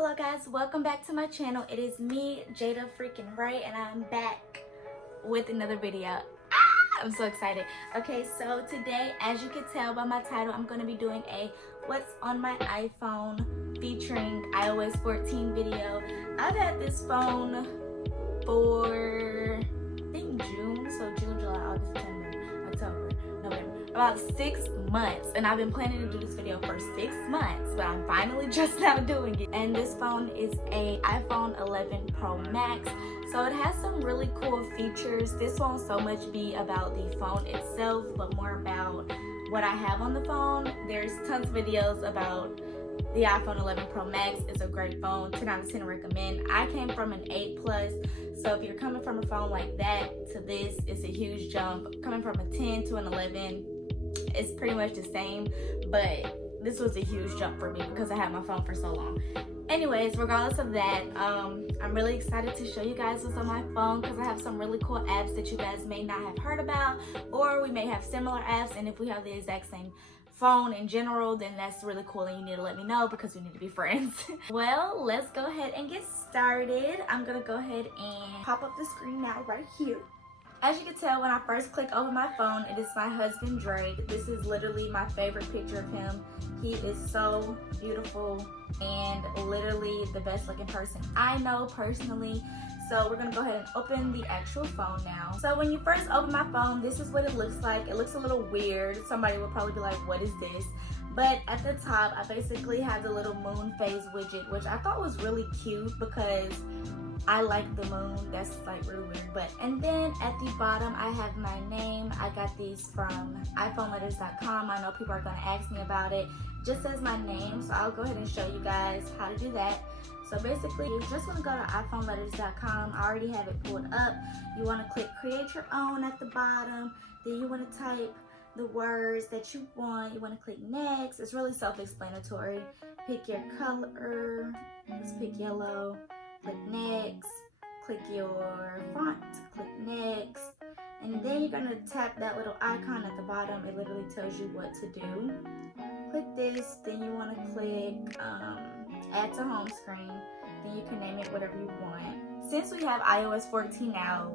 Hello guys, welcome back to my channel. It is me, Jada freaking Rae, and I'm back with another video. I'm so excited. Okay, so today, as you can tell by my title, I'm going to be doing a what's on my iPhone featuring iOS 14 video. I've had this phone for, I think June, so June, July, August, September, October, November, about 6 months, and I've been planning to do this video for 6 months, but I'm finally just now doing it. And this phone is a iPhone 11 Pro Max, so it has some really cool features. This won't so much be about the phone itself, but more about what I have on the phone. There's tons of videos about the iPhone 11 Pro Max. It's a great phone, 10 out of 10 recommend. I came from an 8 Plus, so if you're coming from a phone like that to this, it's a huge jump. Coming from a 10 to an 11, it's pretty much the same, but this was a huge jump for me because I had my phone for so long. Anyways, regardless of that, I'm really excited to show you guys what's on my phone because I have some really cool apps that you guys may not have heard about, or we may have similar apps, and if we have the exact same phone in general, then that's really cool and you need to let me know because we need to be friends. Well, let's go ahead and get started. I'm gonna go ahead and pop up the screen now right here. As you can tell, when I first click over my phone, it is my husband Drake. This is literally my favorite picture of him. He is so beautiful and literally the best looking person I know personally. So we're gonna go ahead and open the actual phone now. So when you first open my phone, this is what it looks like. It looks a little weird. Somebody will probably be like, what is this? But at the top, I basically have the little moon phase widget, which I thought was really cute because I like the moon. That's like really weird. But and then at the bottom, I have my name. I got these from iPhoneletters.com. I know people are gonna ask me about it. Just says my name, so I'll go ahead and show you guys how to do that. So basically, you just want to go to iPhoneletters.com. I already have it pulled up. You want to click create your own at the bottom. Then you want to type the words that you want. You want to click next. It's really self-explanatory. Pick your color. Let's pick yellow. Click next. Click your font. Click next. And then you're going to tap that little icon at the bottom. It literally tells you what to do. Click this. Then you want to click add to home screen. Then you can name it whatever you want. Since we have iOS 14 now,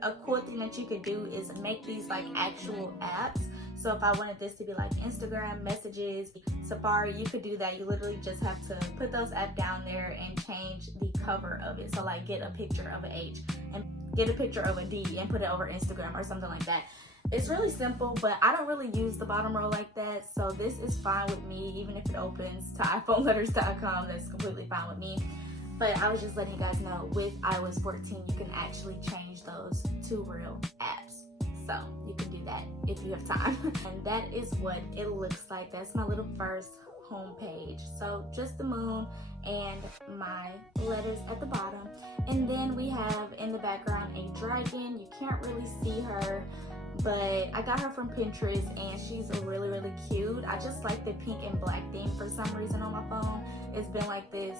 a cool thing that you could do is make these like actual apps. So if I wanted this to be like Instagram, Messages, Safari, you could do that. You literally just have to put those apps down there and change the cover of it. So like get a picture of an H and get a picture of a D and put it over Instagram or something like that. It's really simple, but I don't really use the bottom row like that, so this is fine with me. Even if it opens to iPhoneletters.com, that's completely fine with me. But I was just letting you guys know, with iOS 14, you can actually change those to real apps. So you can do that if you have time. And that is what it looks like. That's my little first home page. So just the moon and my letters at the bottom. And then we have in the background a dragon. You can't really see her, but I got her from Pinterest and she's really, really cute. I just like the pink and black theme for some reason on my phone. It's been like this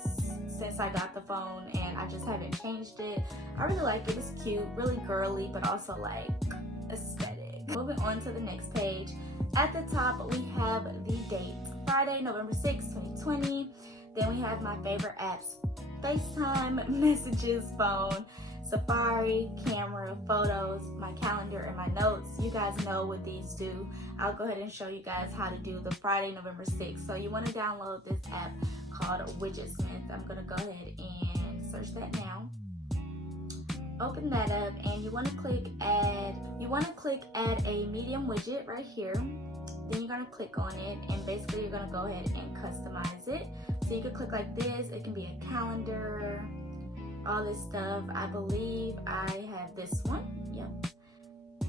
since I got the phone and I just haven't changed it. I really like it. It's cute, really girly, but also like aesthetic. Moving on to the next page. At the top, we have the date, Friday, November 6, 2020. Then we have my favorite apps, FaceTime, Messages, phone, Safari, camera, photos, my calendar, and my notes. You guys know what these do. I'll go ahead and show you guys how to do the Friday, November 6th. So you want to download this app called Widgetsmith. I'm going to go ahead and search that now. Open that up and you want to click add. You want to click add a medium widget right here. Then you're going to click on it and basically you're going to go ahead and customize it. So you can click like this. It can be a calendar, all this stuff. I believe I have this one. Yep.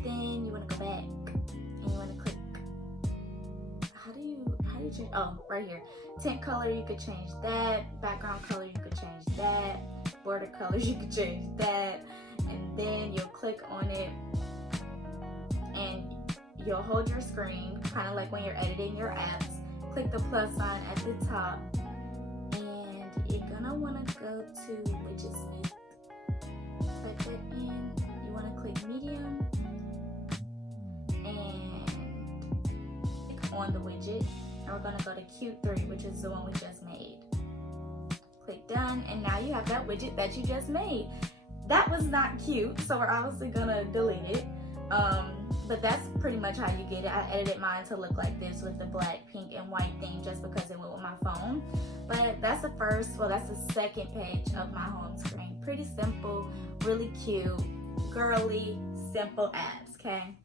Then you want to go back and you want to click. How do you change? Oh, right here. Tint color, you could change that. Background color, you could change that. Border colors, you could change that. And then you'll click on it and you'll hold your screen, kind of like when you're editing your apps. Click the plus sign at the top. You're gonna want to go to Widgetsmith. Type that in. You want to click medium and click on the widget. And we're gonna go to Q3, which is the one we just made. Click done, and now you have that widget that you just made. That was not cute, so we're obviously gonna delete it. But that's pretty much how you get it. I edited mine to look like this with the black, pink, and white thing just because it went with my phone. But that's the first, well, that's the second page of my home screen. Pretty simple, really cute, girly, simple apps, okay?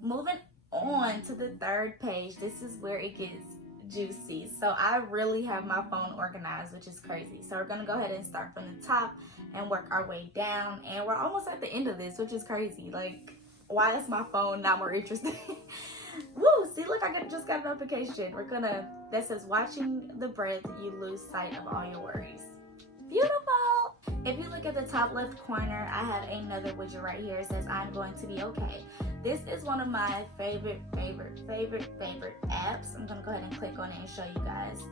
Moving on to the third page, this is where it gets juicy. So I really have my phone organized, which is crazy. So we're gonna go ahead and start from the top and work our way down, and we're almost at the end of this, which is crazy. Like, why is my phone not more interesting? Woo, see, look, I just got a notification. That says, watching the breath, you lose sight of all your worries. Beautiful. If you look at the top left corner, I have another widget right here. It says, I'm going to be okay. This is one of my favorite apps. I'm gonna go ahead and click on it and show you guys.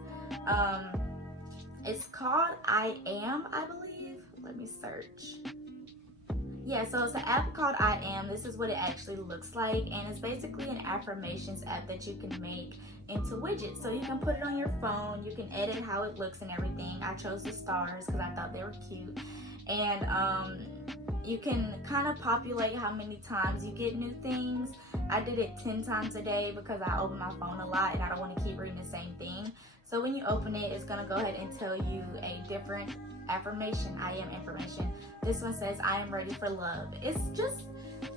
It's called I Am, I believe. Let me search. Yeah, so it's an app called I Am. This is what it actually looks like, and it's basically an affirmations app that you can make into widgets. So you can put it on your phone, you can edit how it looks and everything. I chose the stars because I thought they were cute. And you can kind of populate how many times you get new things. I did it 10 times a day because I open my phone a lot and I don't want to keep reading the same thing. So when you open it, it's gonna go ahead and tell you a different affirmation, I am information. This one says, I am ready for love. It's just,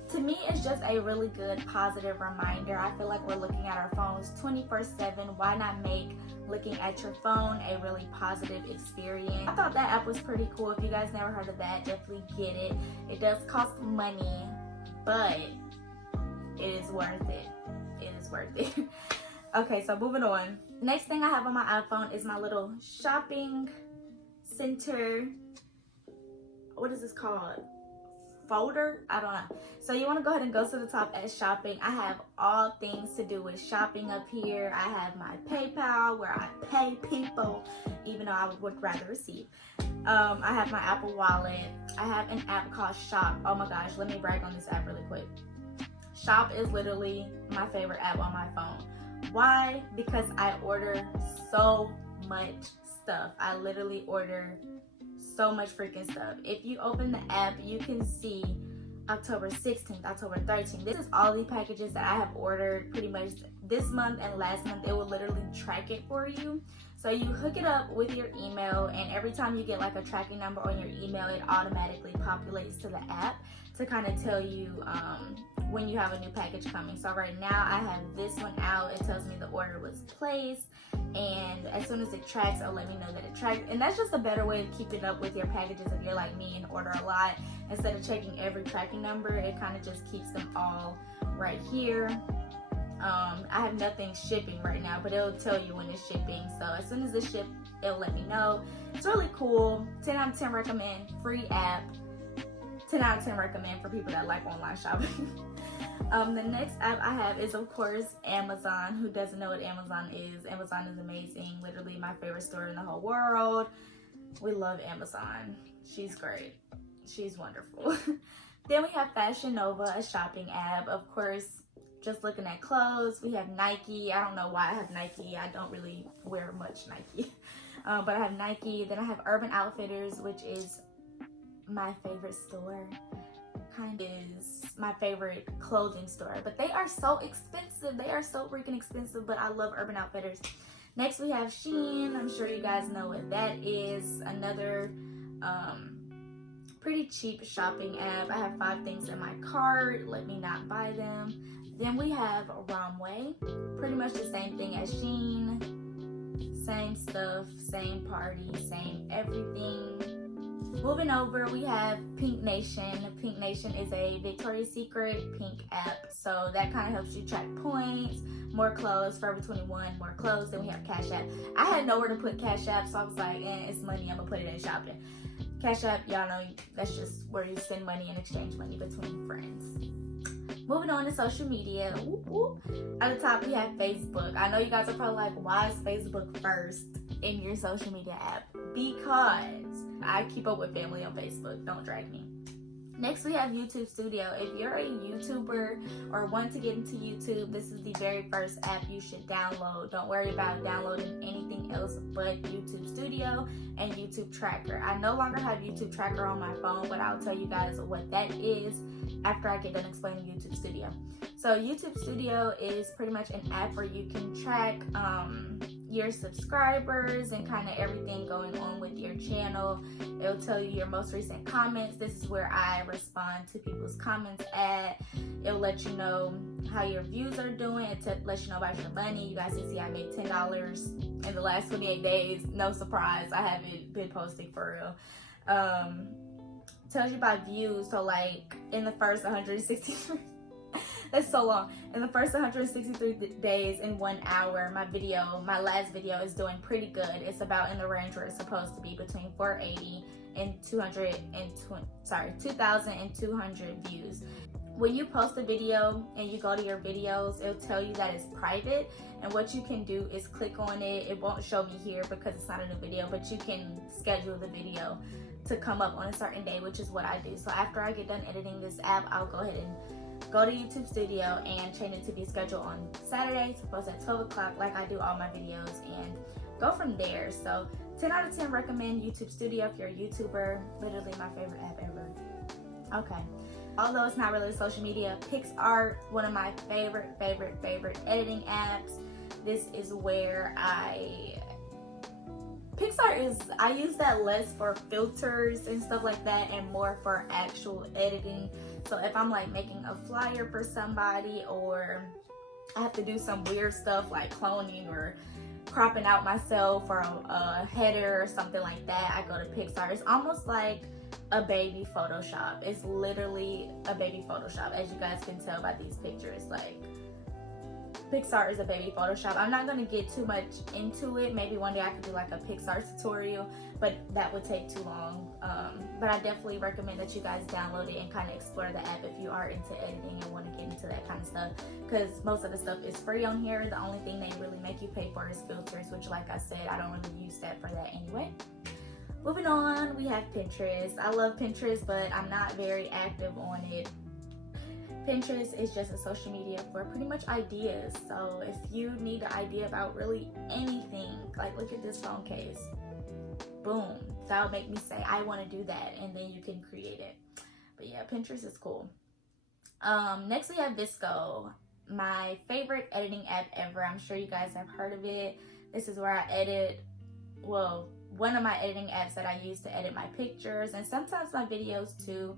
to me, it's just a really good positive reminder. I feel like we're looking at our phones 24/7. Why not make looking at your phone a really positive experience? I thought that app was pretty cool. If you guys never heard of that, definitely get it. It does cost money, but it is worth it. It is worth it. Okay, so moving on. Next thing I have on my iPhone is my little shopping center. What is this called? Folder? I don't know. So you want to go ahead and go to the top at shopping. I have all things to do with shopping up here. I have my PayPal where I pay people, even though I would rather receive. I have my Apple Wallet. I have an app called Shop. Oh my gosh, let me brag on this app really quick. Shop is literally my favorite app on my phone. Why? Because I order so much stuff. I literally order so much freaking stuff. If you open the app, you can see October 16th, October 13th. This is all the packages that I have ordered pretty much this month and last month. It will literally track it for you. So you hook it up with your email, and every time you get like a tracking number on your email, it automatically populates to the app to kind of tell you when you have a new package coming. So right now I have this one out. It tells me the order was placed, and as soon as it tracks, it'll let me know that it tracked. And that's just a better way of keeping up with your packages if you're like me and order a lot. Instead of checking every tracking number, it kind of just keeps them all right here. I have nothing shipping right now, but it'll tell you when it's shipping. So as soon as it's shipped, it'll let me know. It's really cool. 10 out of 10 recommend. Free app. 10 out of 10 recommend for people that like online shopping. The next app I have is, of course, Amazon. Who doesn't know what Amazon is? Amazon is amazing. Literally my favorite store in the whole world. We love Amazon. She's great. She's wonderful. Then we have Fashion Nova, a shopping app. Of course, just looking at clothes. We have Nike. I don't know why I have Nike. I don't really wear much Nike. But I have Nike. Then I have Urban Outfitters, which is my favorite store. Kind of is my favorite clothing store, but they are so expensive. They are so freaking expensive, but I love Urban Outfitters. Next we have Shein. I'm sure you guys know what that is. Another pretty cheap shopping app. I have 5 things in my cart. Let me not buy them. Then we have Romway. Pretty much the same thing as Shein. Same stuff, same party, same everything. Moving over, we have Pink Nation. Pink Nation is a Victoria's Secret pink app. So that kind of helps you track points, more clothes, Forever 21, more clothes. Then we have Cash App. I had nowhere to put Cash App, so I was like, it's money, I'm gonna put it in shopping. Cash App, y'all know, that's just where you send money and exchange money between friends. Moving on to social media. At the top, we have Facebook. I know you guys are probably like, why is Facebook first in your social media app? Because I keep up with family on Facebook. Don't drag me. Next, we have YouTube Studio. If you're a YouTuber or want to get into YouTube, this is the very first app you should download. Don't worry about downloading anything else but YouTube Studio and YouTube Tracker. I no longer have YouTube Tracker on my phone, but I'll tell you guys what that is after I get done explaining YouTube Studio. So YouTube Studio is pretty much an app where you can track your subscribers and kind of everything going on with your channel. It'll tell you your most recent comments. This is where I respond to people's comments at. It'll let you know how your views are doing. It lets you know about your money. You guys can see I made $10 in the last 28 days. No surprise, I haven't been posting for real. Tells you about views. So like in the first 163 that's so long. In the first 163 days in 1 hour, my last video is doing pretty good. It's about in the range where it's supposed to be, between 480 and 2,200 views. When you post a video and you go to your videos, it'll tell you that it's private, and what you can do is click on it. It won't show me here because it's not a new video, but you can schedule the video to come up on a certain day, which is what I do. So after I get done editing this app, I'll go ahead and go to YouTube Studio and change it to be scheduled on Saturday to post at 12 o'clock like I do all my videos, and go from there. So 10 out of 10 recommend YouTube Studio if you're a YouTuber. Literally my favorite app ever. Okay, although it's not really social media, PixArt, one of my favorite editing apps. This is where I use that less for filters and stuff like that and more for actual editing. So if I'm like making a flyer for somebody, or I have to do some weird stuff like cloning or cropping out myself or a header or something like that, I go to PixArt. It's almost like a baby Photoshop. It's literally a baby Photoshop, as you guys can tell by these pictures. Like, PixArt is a baby Photoshop. I'm not going to get too much into it. Maybe one day I could do like a PixArt tutorial, but that would take too long. But I definitely recommend that you guys download it and kind of explore the app if you are into editing and want to get into that kind of stuff, because most of the stuff is free on here. The only thing they really make you pay for is filters, which, like I said, I don't really use that for that anyway. Moving on, we have Pinterest. I love Pinterest, but I'm not very active on it. Pinterest is just a social media for pretty much ideas. So if you need an idea about really anything, like look at this phone case, boom, that'll make me say I want to do that, and then you can create it. But yeah, Pinterest is cool. Next we have Visco, my favorite editing app ever. I'm sure you guys have heard of it. This is where I edit, well, one of my editing apps that I use to edit my pictures and sometimes my videos too.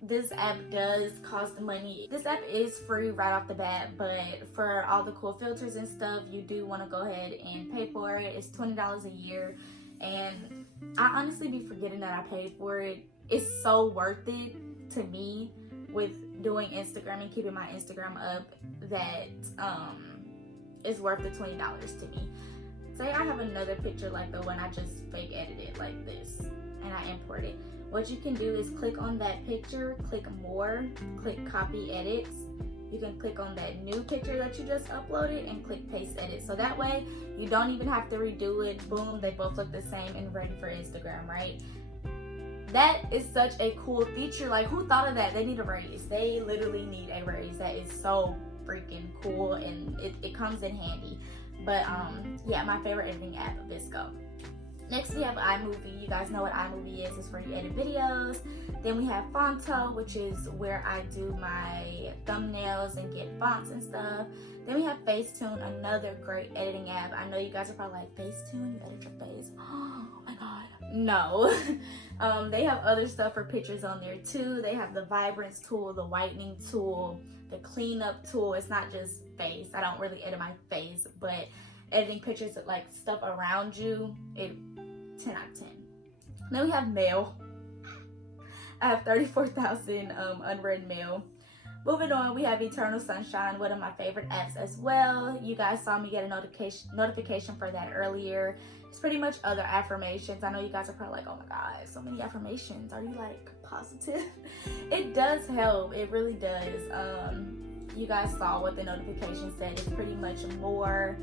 This app does cost money. This app is free right off the bat, but for all the cool filters and stuff, you do want to go ahead and pay for it. It's $20 a year, and I honestly be forgetting that I paid for it. It's so worth it to me with doing Instagram and keeping my Instagram up, that it's worth the $20 to me. Say I have another picture like the one I just fake edited like this, and I import it. What you can do is click on that picture, click more, click copy edits. You can click on that new picture that you just uploaded and click paste edit. So that way you don't even have to redo it. Boom, they both look the same and ready for Instagram, right? That is such a cool feature. Like, who thought of that? They need a raise. They literally need a raise. That is so freaking cool, and it comes in handy. But yeah, my favorite editing app, Visco. Next we have iMovie. You guys know what iMovie is. It's where you edit videos. Then we have Fonto, which is where I do my thumbnails and get fonts and stuff. Then we have Facetune, another great editing app. I know you guys are probably like, Facetune, you edit your face? Oh my god. No. They have other stuff for pictures on there too. They have the vibrance tool, the whitening tool, the cleanup tool. It's not just face. I don't really edit my face, but editing pictures of like stuff around you, 10 out of 10. Then we have mail. I have 34,000 unread mail. Moving on, we have Eternal Sunshine, one of my favorite apps as well. You guys saw me get a notification for that earlier. It's pretty much other affirmations. I know you guys are probably like, oh my god, so many affirmations. Are you like positive? It does help. It really does. You guys saw what the notification said. It's pretty much more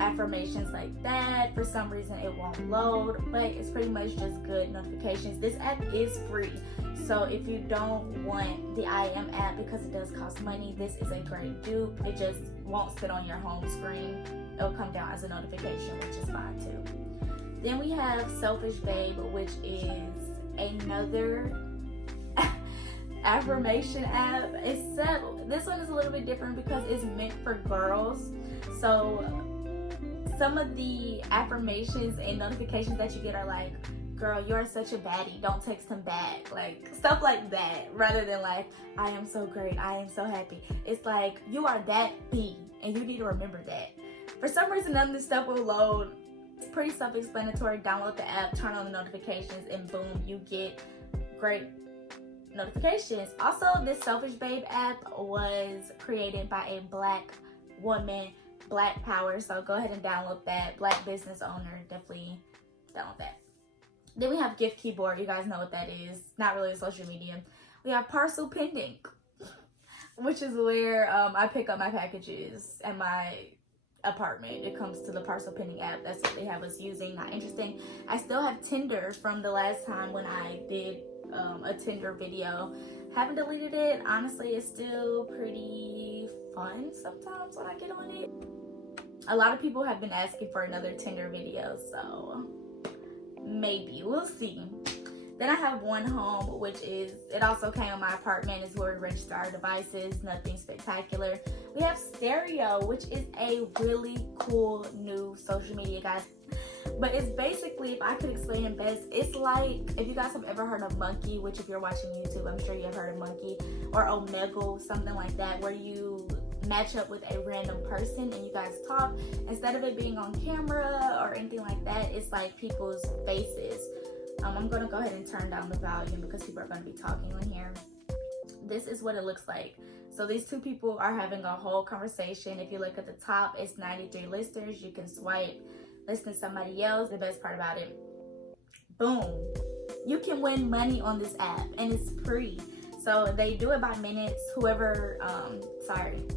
affirmations like that. For some reason it won't load, but it's pretty much just good notifications. This app is free, So if you don't want the IM app because it does cost money, this is a great dupe. It just won't sit on your home screen. It'll come down as a notification, which is fine too. Then we have Selfish Babe, which is another affirmation app. Except this one is a little bit different because it's meant for girls. So some of the affirmations and notifications that you get are like, girl, you're such a baddie, don't text him back, like stuff like that, rather than like, I am so great, I am so happy. It's like, you are that B and you need to remember that. For some reason, none of this stuff will load. It's pretty self-explanatory. Download the app, turn on the notifications, and boom, you get great notifications. Also, this Selfish Babe app was created by a Black woman, Black power, so go ahead and download that. Black business owner, definitely download that. Then we have Gift Keyboard. You guys know what that is. Not really a social media. We have Parcel Pending, which is where I pick up my packages at my apartment. It comes to the Parcel Pending app. That's what they have us using. Not interesting. I still have Tinder from the last time when I did a Tinder video. Haven't deleted it. Honestly, it's still pretty fun sometimes when I get on it. A lot of people have been asking for another Tinder video, so maybe, we'll see. Then I have One Home, which is, it also came in my apartment. It's where we register our devices. Nothing spectacular. We have Stereo, which is a really cool new social media, guys. But it's basically, if I could explain it best, it's like, if you guys have ever heard of Monkey, which if you're watching YouTube, I'm sure you have heard of Monkey, or Omegle, something like that, where you match up with a random person and you guys talk. Instead of it being on camera or anything like that, it's like people's faces. I'm gonna go ahead and turn down the volume because people are gonna be talking on here. This is what it looks like. So these two people are having a whole conversation. If you look at the top, it's 93 listeners. You can swipe, listen to somebody else. The best part about it, boom, you can win money on this app and it's free. So they do it by minutes.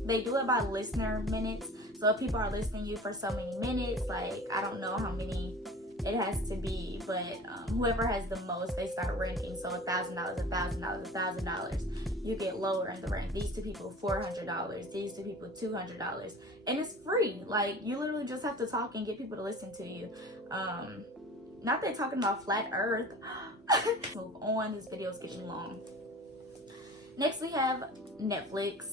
They do it by listener minutes. So if people are listening to you for so many minutes, like, I don't know how many it has to be, but whoever has the most, they start ranking. So $1,000, $1,000, $1,000. You get lower in the rank. These two people, $400. These two people, $200. And it's free. Like, you literally just have to talk and get people to listen to you. Not that talking about flat earth. Move on. This video is getting long. Next, we have Netflix.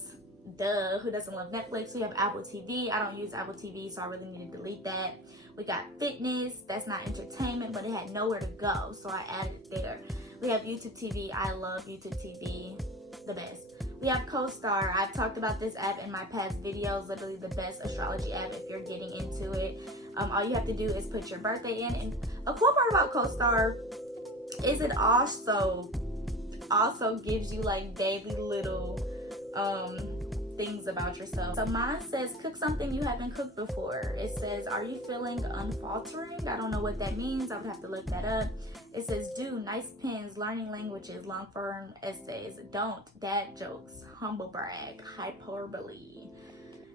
Duh, who doesn't love Netflix? We have Apple TV. I don't use Apple TV, so I really need to delete that. We got fitness. That's not entertainment, but it had nowhere to go, so I added it there. We have YouTube TV. I love YouTube TV. The best. We have CoStar. I've talked about this app in my past videos. Literally the best astrology app if you're getting into it. All you have to do is put your birthday in. And a cool part about CoStar is it also gives you like daily little things about yourself. So mine says, cook something you haven't cooked before. It says, are you feeling unfaltering? I don't know what that means. I would have to look that up. It says, do nice pens, learning languages, long form essays, don't, dad jokes, humble brag, hyperbole.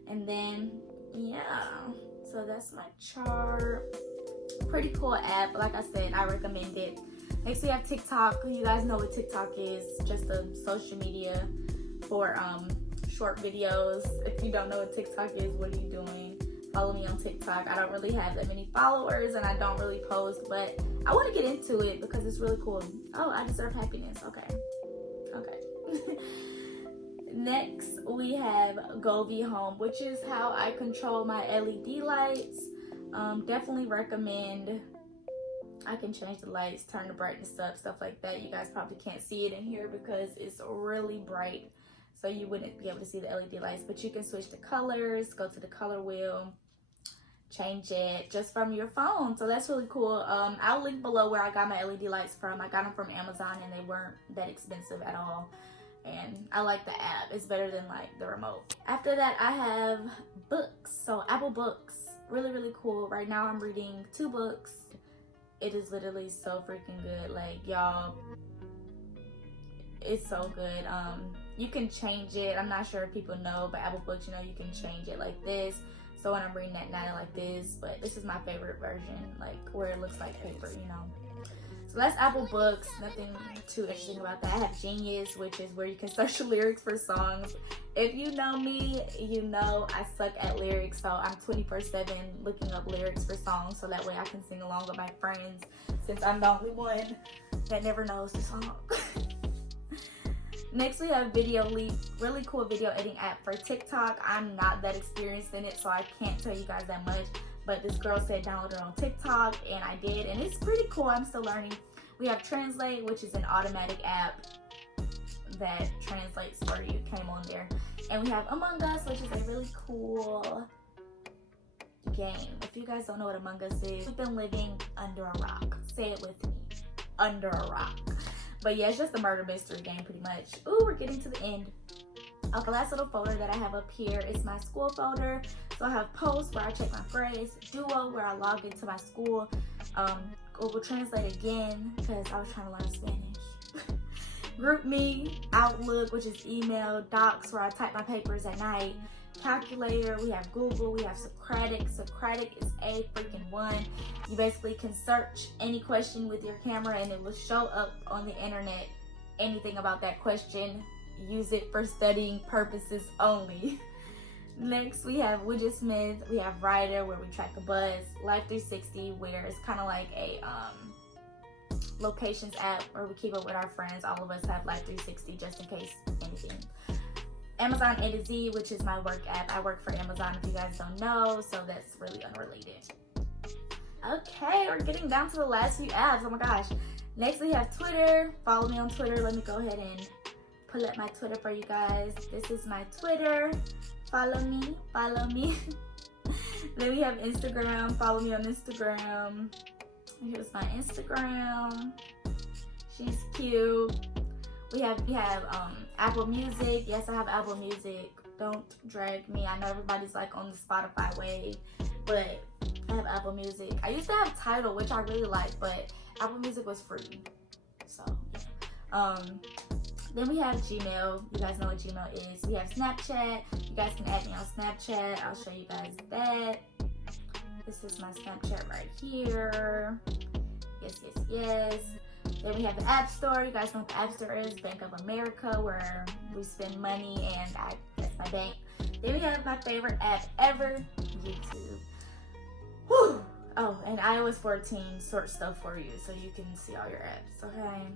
And then, yeah, so that's my chart. Pretty cool app. Like I said, I recommend it. Next we have TikTok. You guys know what TikTok is. Just a social media for short videos. If you don't know what TikTok is, what are you doing? Follow me on TikTok. I don't really have that many followers and I don't really post, but I want to get into it because it's really cool. Oh, I deserve happiness. Okay. Next, we have Govee Home, which is how I control my LED lights. Definitely recommend. I can change the lights, turn the brightness up, stuff like that. You guys probably can't see it in here because it's really bright, so you wouldn't be able to see the LED lights, but you can switch the colors, go to the color wheel, change it just from your phone. So that's really cool. I'll link below where I got my LED lights from. I got them from Amazon and they weren't that expensive at all. And I like the app. It's better than like the remote. After that, I have books. So Apple Books, really, really cool. Right now I'm reading 2 books. It is literally so freaking good. Like, y'all, it's so good. You can change it. I'm not sure if people know, but Apple Books, you know, you can change it like this. So when I'm reading at night, I like this, but this is my favorite version, like where it looks like paper, you know. So that's Apple Books. Nothing too interesting about that. I have Genius, which is where you can search lyrics for songs. If you know me, you know I suck at lyrics, so I'm 24/7 looking up lyrics for songs so that way I can sing along with my friends, since I'm the only one that never knows the song. Next we have Video Leap, really cool video editing app for TikTok. I'm not that experienced in it, so I can't tell you guys that much. But this girl said download it on TikTok, and I did, and it's pretty cool. I'm still learning. We have Translate, which is an automatic app that translates for you. Came on there. And we have Among Us, which is a really cool game. If you guys don't know what Among Us is, we've been living under a rock. Say it with me. Under a rock. But yeah, it's just a murder mystery game pretty much. Ooh, we're getting to the end. Okay, last little folder that I have up here is my school folder. So I have Post, where I check my grades, Duo, where I log into my school, Google Translate again, because I was trying to learn Spanish. GroupMe, Outlook, which is email, Docs, where I type my papers at night, Calculator, we have Google, we have Socratic. Socratic is a freaking one. You basically can search any question with your camera and it will show up on the internet anything about that question. Use it for studying purposes only. Next we have Widgetsmith, we have Writer, where we track the bus, Life360, where it's kind of like a locations app where we keep up with our friends. All of us have Life360 just in case anything. Amazon A to Z, which is my work app. I work for Amazon if you guys don't know, so that's really unrelated. Okay, we're getting down to the last few apps. Oh my gosh. Next we have Twitter. Follow me on Twitter. Let me go ahead and pull up my Twitter for you guys. This is my Twitter. Follow me, follow me. Then we have Instagram. Follow me on Instagram. Here's my Instagram. She's cute. We have Apple Music. Yes, I have Apple Music. Don't drag me. I know everybody's like on the Spotify wave, but I have Apple Music. I used to have Tidal, which I really like, but Apple Music was free. So yeah. Then we have Gmail. You guys know what Gmail is. We have Snapchat. You guys can add me on Snapchat. I'll show you guys that. This is my Snapchat right here. Yes, yes, yes. Then we have the App Store. You guys know what the App Store is. Bank of America, where we spend money and that's my bank. Then we have my favorite app ever, YouTube. Whew. Oh, and iOS14 sorts stuff for you so you can see all your apps, okay?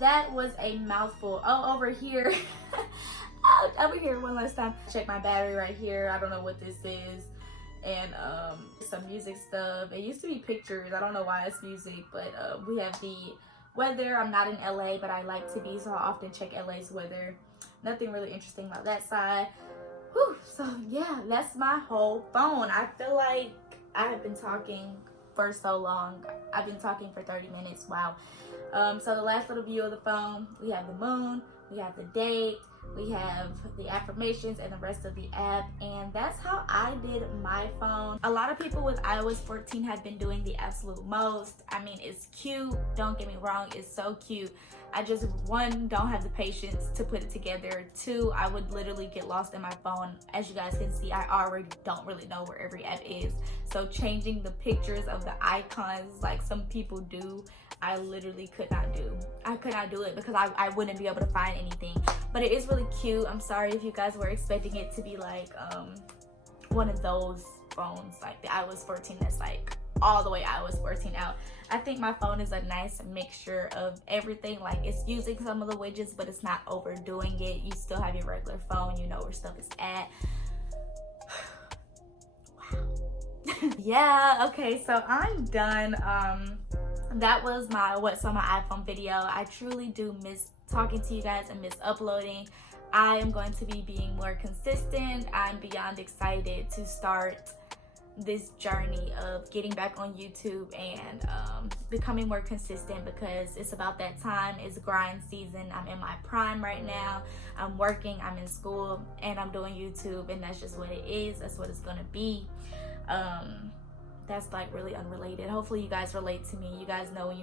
That was a mouthful. Oh, over here. Over here one last time. Check my battery right here. I don't know what this is. And some music stuff. It used to be pictures. I don't know why it's music, but we have the weather. I'm not in LA, but I like to be, so I often check LA's weather. Nothing really interesting about that side. Whew. So yeah, that's my whole phone. I feel like I have been talking for so long. I've been talking for 30 minutes. Wow. So the last little view of the phone, we have the moon, we have the date, we have the affirmations and the rest of the app, and that's how I did my phone. A lot of people with iOS 14 have been doing the absolute most. I mean, it's cute, don't get me wrong, it's so cute. I just, one, don't have the patience to put it together. Two, I would literally get lost in my phone. As you guys can see, I already don't really know where every app is. So changing the pictures of the icons like some people do, I literally could not do. I could not do it because I wouldn't be able to find anything. But it is really cute. I'm sorry if you guys were expecting it to be like one of those phones, like the iOS 14 that's like all the way iOS 14 out. I think my phone is a nice mixture of everything. Like, it's using some of the widgets, but it's not overdoing it. You still have your regular phone, you know where stuff is at. Wow. Yeah, okay, so I'm done. That was my what's on my iPhone video. I truly do miss talking to you guys and miss uploading. I am going to be being more consistent. I'm beyond excited to start this journey of getting back on YouTube and becoming more consistent, because it's about that time. It's grind season. I'm in my prime right now. I'm working, I'm in school, and I'm doing YouTube, and that's just what it is. That's what it's gonna be. That's like really unrelated. Hopefully you guys relate to me. You guys know when you